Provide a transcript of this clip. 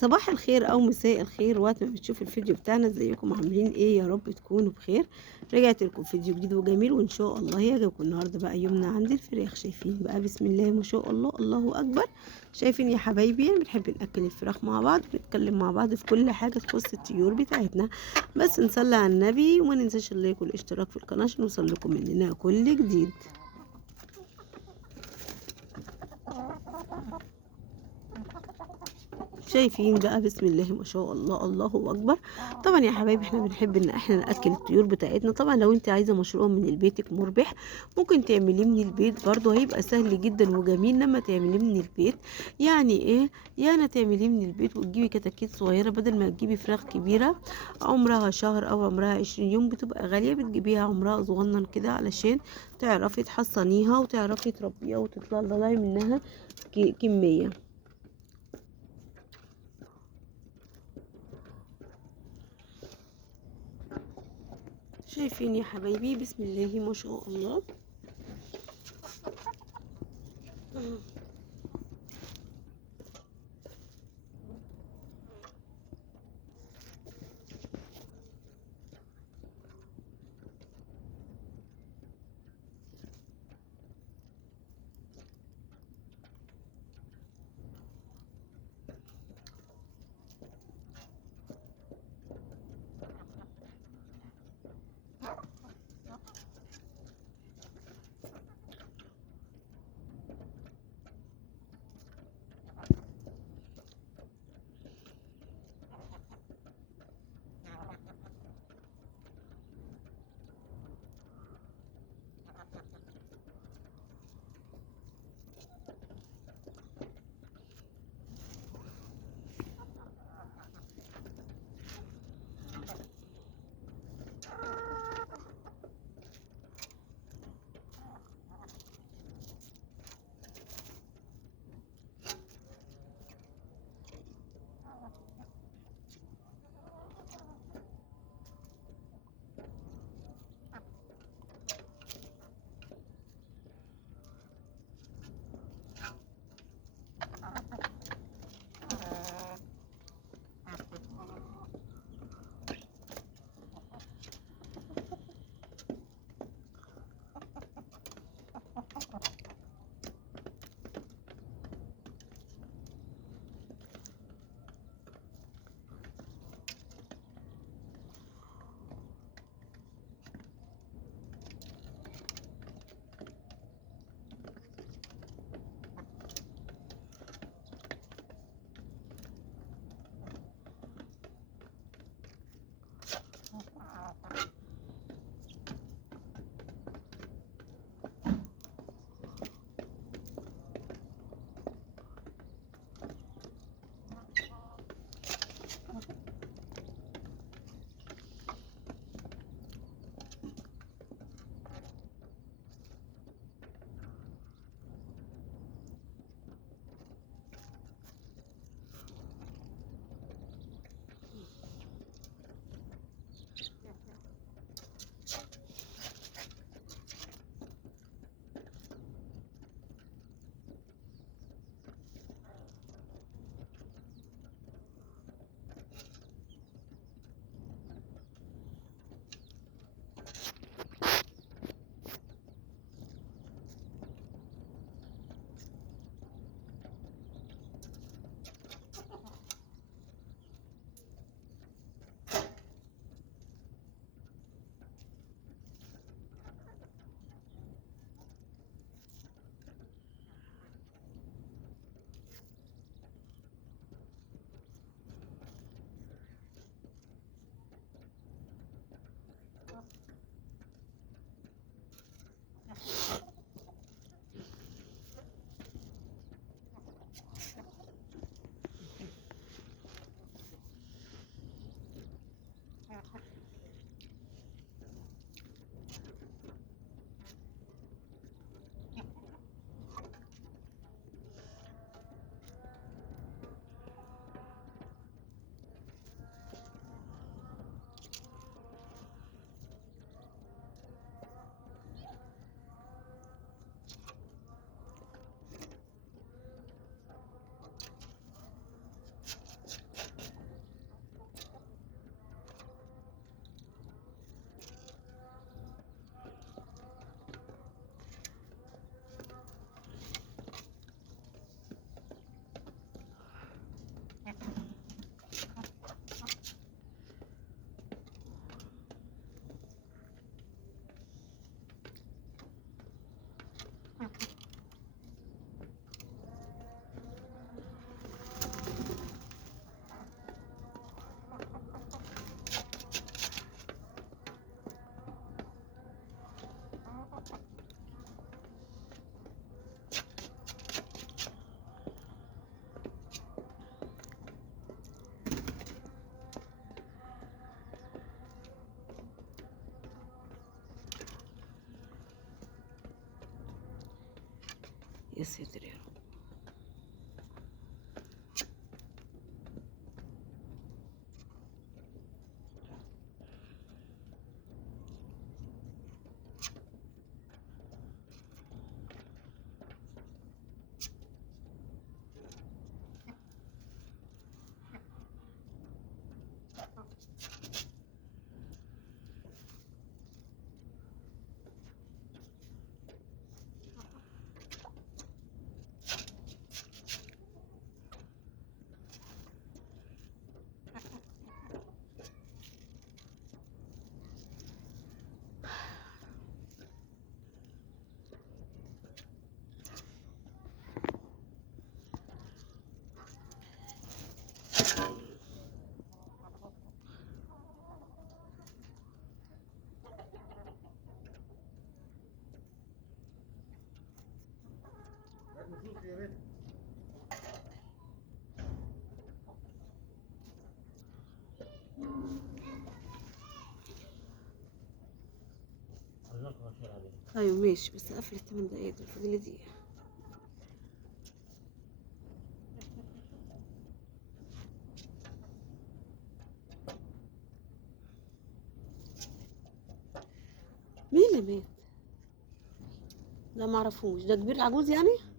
صباح الخير او مساء الخير وقت ما بتشوفوا الفيديو بتاعنا، ازيكم عاملين ايه؟ يا رب تكونوا بخير. رجعت لكم فيديو جديد وجميل وان شاء الله هيعجبكم. النهارده بقى يومنا عند الفراخ. شايفين بقى بسم الله ما شاء الله، الله اكبر. شايفين يا حبايبي؟ بنحب ناكل الفراخ مع بعض، بنتكلم مع بعض في كل حاجه تخص الطيور بتاعتنا. بس نصلي على النبي وما ننساش اللايك والاشتراك في القناه عشان يوصل لكم مننا كل جديد. شايفين بقى بسم الله ما شاء الله، الله اكبر. طبعا يا حبايبي احنا بنحب ان احنا ناكل الطيور بتاعتنا. طبعا لو انت عايزه مشروع من البيت مربح ممكن تعمليه من البيت برضه، هيبقى سهل جدا وجميل لما تعمليه من البيت. يعني ايه؟ يعني تعمليه من البيت وتجيبي كتاكيت صغيره بدل ما تجيبي فراخ كبيره عمرها شهر او عمرها 20 يوم بتبقى غاليه، بتجيبيها عمرها صغنن كده علشان تعرفي تحصنيها وتعرفي تربيها وتطلعي منها كميه. شايفين يا حبايبي بسم الله ما شاء الله. يا ساتر يا رب. ايوه ماشي، بس قفل ال8 دقايق دول، فاضل لي دقيقة. مين اللي مات؟ ده معرفوش، ده كبير عجوز يعني.